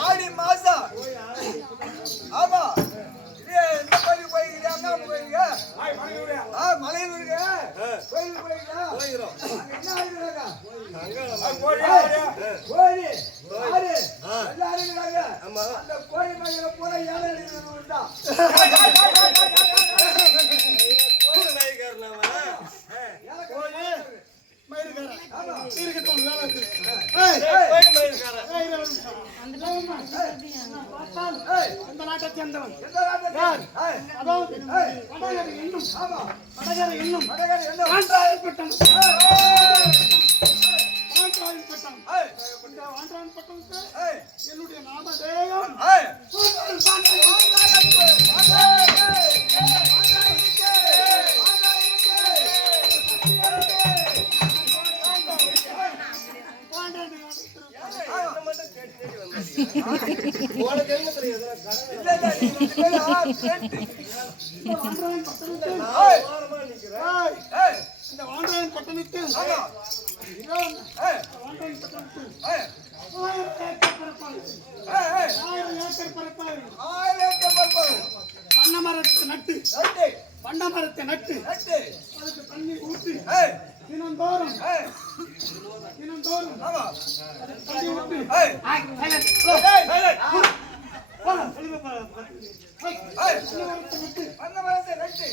ஆடி மாசம் ஆமா எந்த கோயிலுக்கு போயிருக்கீங்க மலையூருக்கு கோயிலுக்கு போயிருக்கோம் அந்த கோயில் மலையில பூரா ஏழை அந்த நாட்டை சேர்ந்தவன் என்னுடைய நாமதேயம் இந்த வாண்டவன் பட்டணத்தில் 1000 ஏக்கர் பரப்பளவு பண்டமரத்தை நட்டு அதுக்கு தண்ணி ஊற்றி தினந்தோறும் தண்ணி ஊற்றி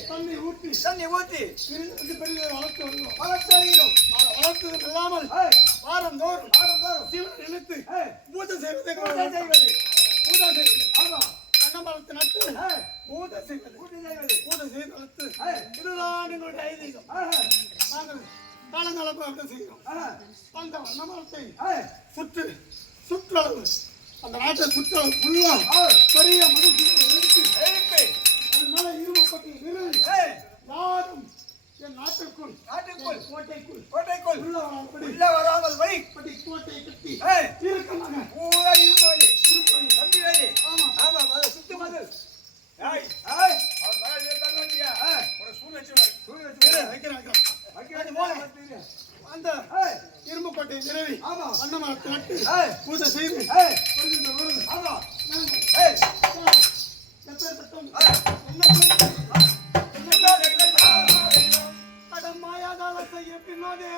தண்ணி ஊற்றி வளர்த்தது இல்லாமல் வாரந்தோறும் சிவன் நினைத்து பூஜை செய்வது கண்ணமரத்தை நட்டு பூஜை செய்து வளர்த்து இதுதான் எங்களுடைய ஐதீகம். நாங்கள் காலங்காலமாக அப்படி செய்கிறோம். அந்த வண்ணமரத்தை சுற்றளவு அந்த நாட்டை சுற்றளவு ஃபுல்லா பெரிய மனுஷன் அது மேல இரும்பப்பட்டு நிறுவி யாரும் என் நாட்டுக்குள் கோட்டைக்குள் உள்ள வராமல் வழி கோட்டையை கட்டி இருக்காங்க பூரா இருப்பாங்க தம்பி வேலி ஆமா சுத்து மது ஒரு சூழ்நிலை அந்த இரும்பு கோட்டை நிறுவி அன்னமரத்தை நட்டு பூஜை செய்து ஆமா மாயாதால செய்ய பின்னோதே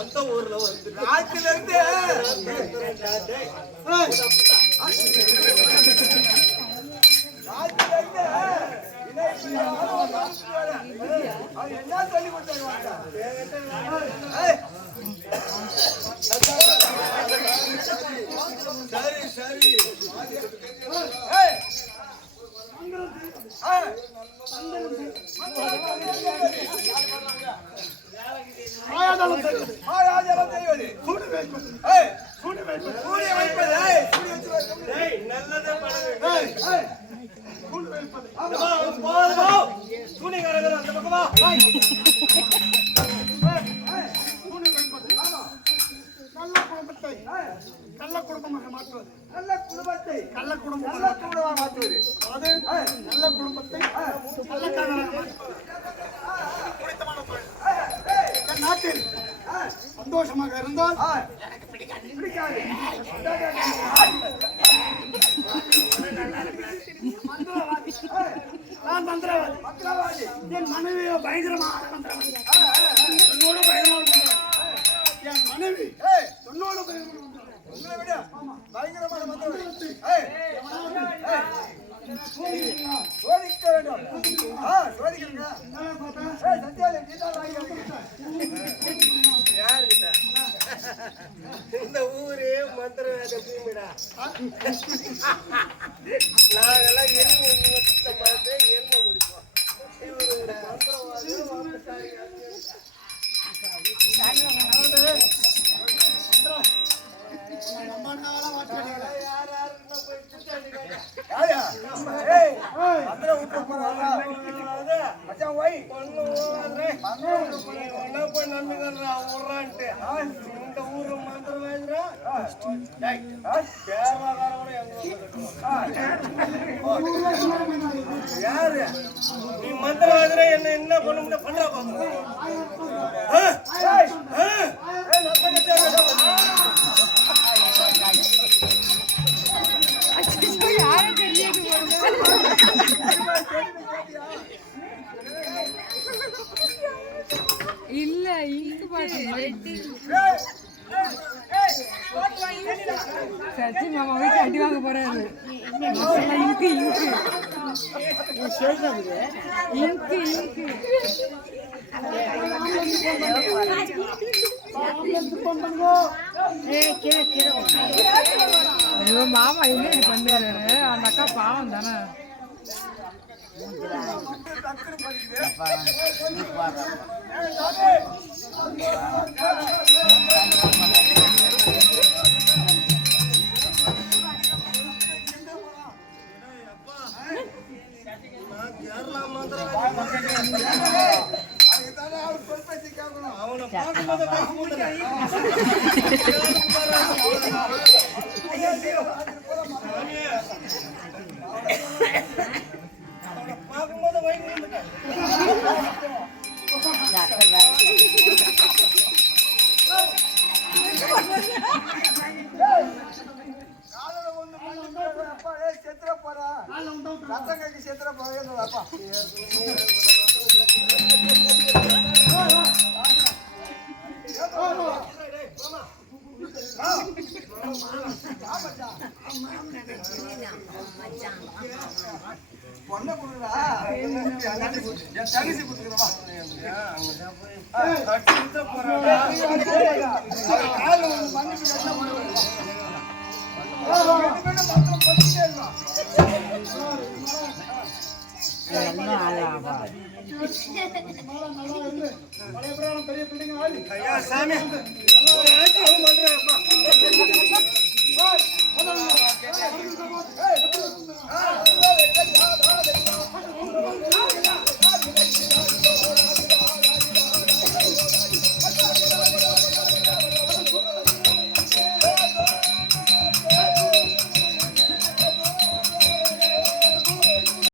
எந்த ஊர்ல வந்து ராத்திரில இருந்து என்ன சொல்லி கொடுத்தாங்க சரி சரி மாயாஜலம் செய்வது சூடு வைப்பது சூடு வைப்பது சூடு வைப்பது நல்லதே பழகு சூடு வைப்பது சூனிகரகர் அந்த பக்கமா சூடு வைப்பது நல்ல குடும்பத்தை நல்ல குடும்பமாக மாற்றுவது நல்ல குடும்பத்தை நல்ல குடும்பமாக மாற்றுவது அது நல்ல குடும்பத்தை நல்ல காரணமாக மாற்றுவது நாட்டில் சந்தோஷமாக இருந்தால் பிடிக்காது நான் மந்திரவாதி என் மனைவியோ பயங்கரமான மந்திரவாதி என்னோட பயங்கரமான என் மனைவி என்னோட பயங்கரமான மந்திரவாதி சோதிக்க வேண்டும் சோதிக்கிறீங்க இந்த ஊரே மந்திரவாத பூமிடா நாங்கெல்லாம் எருமை பார்த்து எருமை முடிப்போம் இவரு ஒரு மந்திரவாதி இந்த ஊரு மந்திரவாதிரா யாரு நீ மந்திரவாதிரா என்ன பண்ண முடியும் பண்ற இல்ல இங்கு பாட்டு சச்சி மாமா வீட்டு அடி வாங்க போறாரு இங்கு இங்கு இங்கு இங்கு ஐயோ மாமா என்ன இப்படி பண்ணுறாரு அந்த அக்கா பாவம் தானே அவனை பார்க்கும்போது செத்துற போறா ரத்தங்கைக்கு செத்துற போறா ஒண்ணு கொடுக்குறா என் தங்கச்சி கொடுக்குறவா அங்கதான் போய் கட்டிட்டு போறாடா. கால ஒண்ணு மன்னிப்பு கேட்டா போடுவா மாத்திரம் பண்ணிட்டே இருக்கான் பெரிய பிள்ளைங்க வாடி ஐயா சாமி ஒரு ஆச்சரியம் பண்றேன்ப்பா. ஏய்